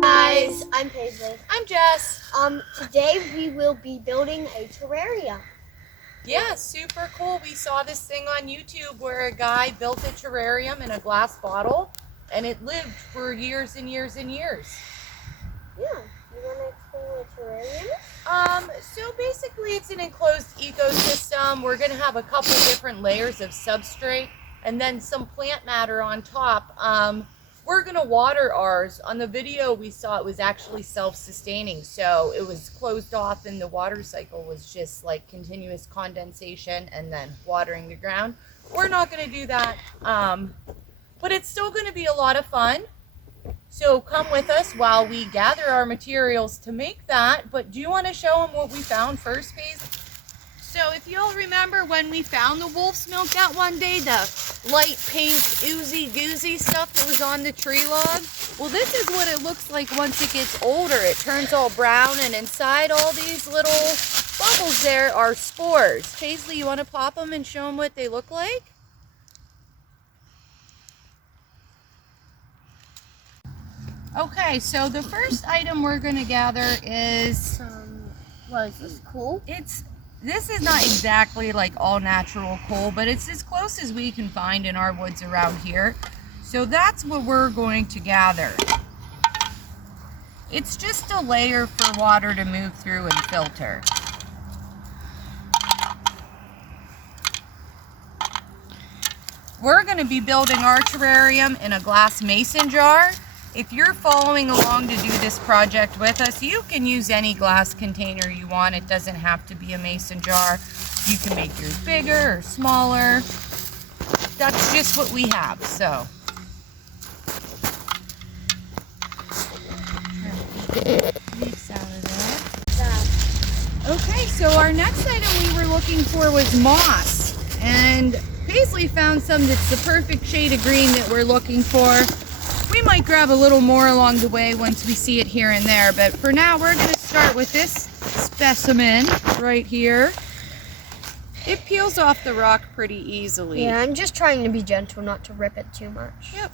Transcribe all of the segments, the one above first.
Guys, I'm Paisley. I'm Jess. Today we will be building a terrarium. Yeah, super cool. We saw this thing on YouTube where a guy built a terrarium in a glass bottle and it lived for years and years and years. Yeah, you want to explain what a terrarium is? So basically it's an enclosed ecosystem. We're going to have a couple different layers of substrate and then some plant matter on top. We're going to water ours. On the video we saw it was actually self-sustaining, so it was closed off and the water cycle was just like continuous condensation and then watering the ground. We're not going to do that, but it's still going to be a lot of fun. So come with us while we gather our materials to make that. But do you want to show them what we found first, Paige? So if you'll remember when we found the wolf's milk that one day, the light pink oozy goozy stuff that was on the tree log, well, this is what it looks like once it gets older. It turns all brown, and inside all these little bubbles there are spores. Paisley, you want to pop them and show them what they look like? Okay, so the first item we're going to gather is What is this, coal? This is not exactly like all natural coal, but it's as close as we can find in our woods around here. So that's what we're going to gather. It's just a layer for water to move through and filter. We're going to be building our terrarium in a glass mason jar. If you're following along to do this project with us, you can use any glass container you want. It doesn't have to be a mason jar. You can make yours bigger or smaller. That's just what we have, so. Okay, so our next item we were looking for was moss. And Paisley found some that's the perfect shade of green that we're looking for. We might grab a little more along the way once we see it here and there, but for now we're going to start with this specimen right here. It peels off the rock pretty easily. Yeah, I'm just trying to be gentle, not to rip it too much. Yep.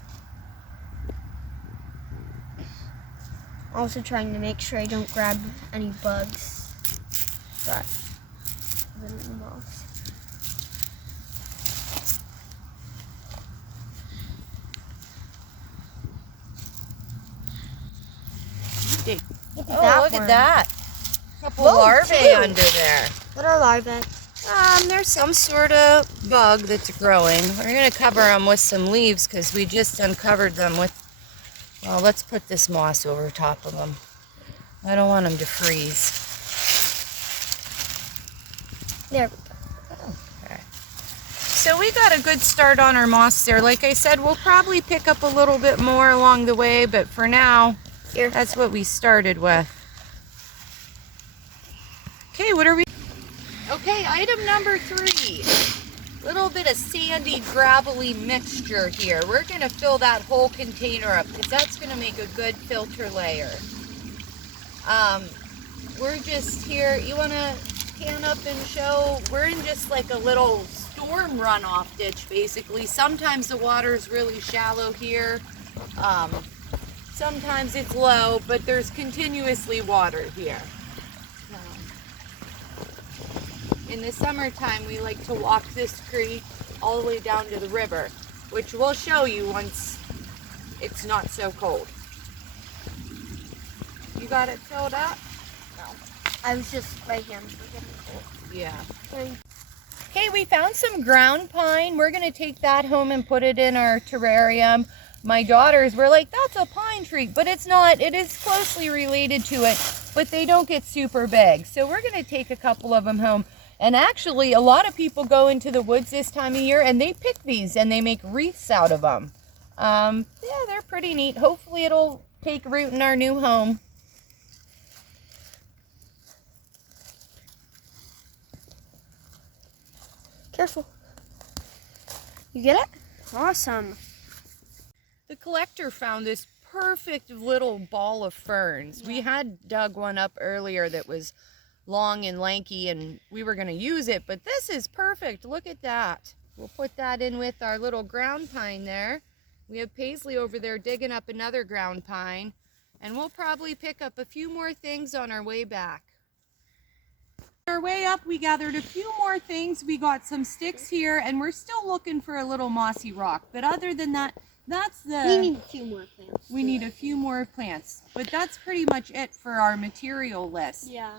Also trying to make sure I don't grab any bugs. But in the moss. Look at that. A couple larvae under there. What are larvae? There's some sort of bug that's growing. We're going to cover them with some leaves because we just uncovered them with, well, let's put this moss over top of them. I don't want them to freeze. There. Okay. So we got a good start on our moss there. Like I said, we'll probably pick up a little bit more along the way, but for now, here. That's what we started with. Okay, what are we? Okay, item number 3. Little bit of sandy, gravelly mixture here. We're going to fill that whole container up because that's going to make a good filter layer. We're just here. You want to pan up and show? We're in just like a little storm runoff ditch, basically. Sometimes the water is really shallow here. Sometimes it's low, but there's continuously water here. In the summertime, we like to walk this creek all the way down to the river, which we'll show you once it's not so cold. You got it filled up? No. I was just, my hands were getting cold. Yeah. Okay, we found some ground pine. We're going to take that home and put it in our terrarium. My daughters were like, that's a pine tree, but it's not. It is closely related to it, but they don't get super big. So we're going to take a couple of them home. And actually, a lot of people go into the woods this time of year and they pick these and they make wreaths out of them. Yeah, they're pretty neat. Hopefully it'll take root in our new home. Careful. You get it? Awesome. The collector found this perfect little ball of ferns. Yeah. We had dug one up earlier that was long and lanky and we were going to use it, but this is perfect. Look at that. We'll put that in with our little ground pine there. We have Paisley over there digging up another ground pine. And we'll probably pick up a few more things on our way back. On our way up, we gathered a few more things. We got some sticks here, and we're still looking for a little mossy rock. But other than that, that's the... We need a few more plants. We need a few more plants. But that's pretty much it for our material list. Yeah.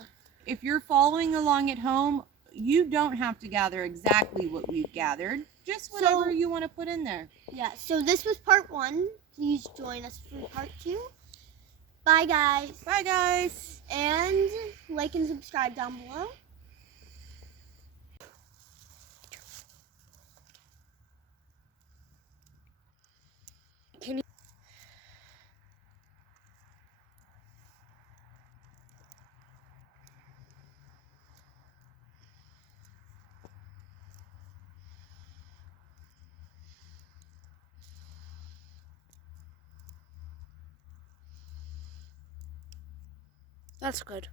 If you're following along at home, you don't have to gather exactly what we've gathered. Just whatever you want to put in there. Yeah, so this was part 1. Please join us for part 2. Bye, guys. Bye, guys. And like and subscribe down below. That's good.